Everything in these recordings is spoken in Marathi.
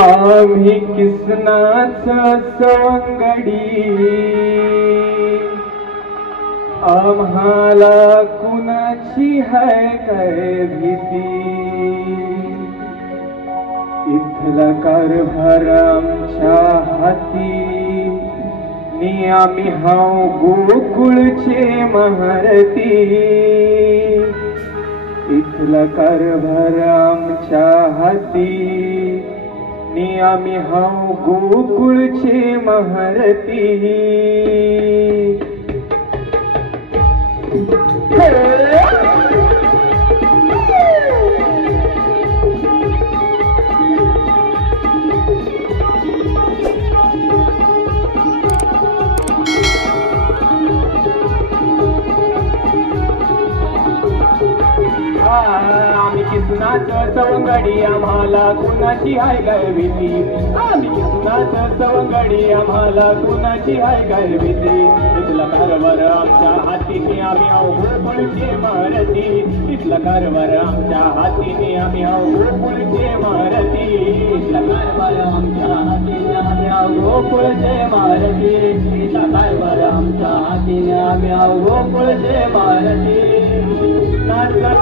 आम्ही किसनाचा सवंगडी, आम्हाला कुणाची है काय भीती, इथला कारभार आमच्या हाती, नि आम्ही हाव गोकुळचे महारथी, इथला कारभार आमच्या हाती, नि आम्ही हाव गोकुळचे महारथी। आम्ही किसनाचं सवंगडी, आम्हाला कुणाची हाय काय भीती, आम्ही किसनाचं सवंगडी, आम्हाला कुणाची हाय काय भीती, इथला कारभार आमच्या हातीने आम्ही आहो गोकुळचे महारथी, इथला कारभार आमच्या हातीने आम्ही आहो गोकुळचे महारथी, इथला कारभार आमच्या हातीने आम्ही आहो गोकुळचे महारथी, इथला कारभार आमच्या हातीने आम्ही आहो गोकुळचे महारथी।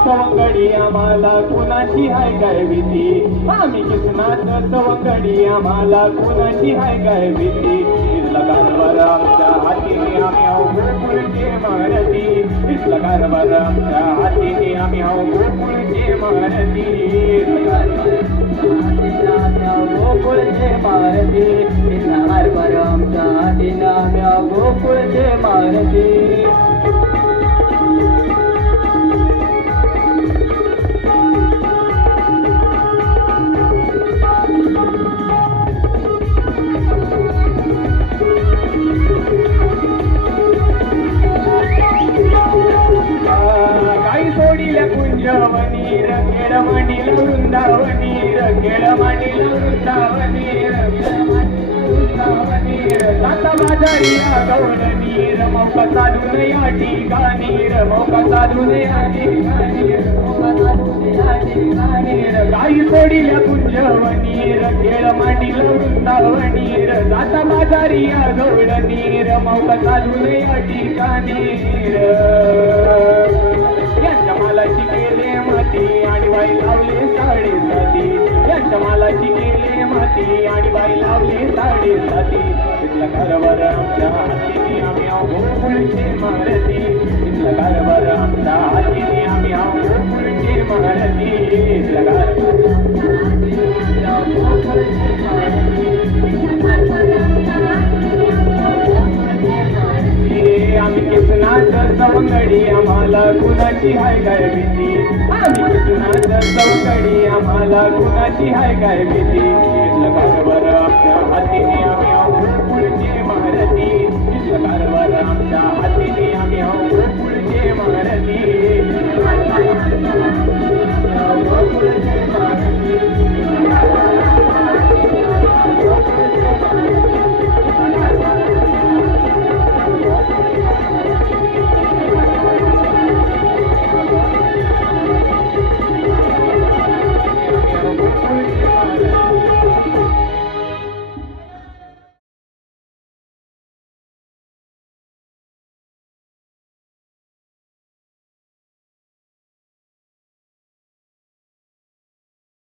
सवंगडी आम्हाला कुणाची हाय काय भीती, आम्ही किसनाचं सवंगडी, आम्हाला कुणाची हाय काय भीती, इथला कारभार आमच्या हातीने आम्ही आहो गोकुळचे महारथी, इथला कारभार आमच्या हातीने आम्ही आहो गोकुळचे महारथी, इथला गोकुळचे महारथी, इथला कारभार आमच्या हातीने आम्ही आहो गोकुळचे महारथी। कुंजवनी खेळमणीला वृंदावनी, खेळमणीला वृंदावनी, जाता बाजारी गौर नीर, मौका साधून या ठिकाणी, मौका साधून या ठिकाणी, गाई सोडील्या कुंजवनीर, खेळमणीला वृंदावनीर, जाता बाजारी गौर नीर, मौका साधून या ठिकाणी, यांच्या मालाची केले माती आणि बाई लावले साडेसाती, यांच्या मालाची केले माती आणि बाई लावले साडेसाती, इथला कारभार आमच्या हातीने आम्ही आहो गोकुळचे महारथी, इथला कारभार आमच्या हातीने आम्ही आहो गोकुळचे महारथी, इथला कारभार आम्ही किसनाचं सवंगडी, आम्हाला कुणाची हाय काय भीती, आम्ही किसनाचं सवंगडी, आम्हाला कुणाची हाय काय भीती, इथला कारभार आमच्या हातीने आम्ही आहो गोकुळचे महारथी, इथला कारभार आमच्या हातीने आम्ही आहो गोकुळचे महारथी,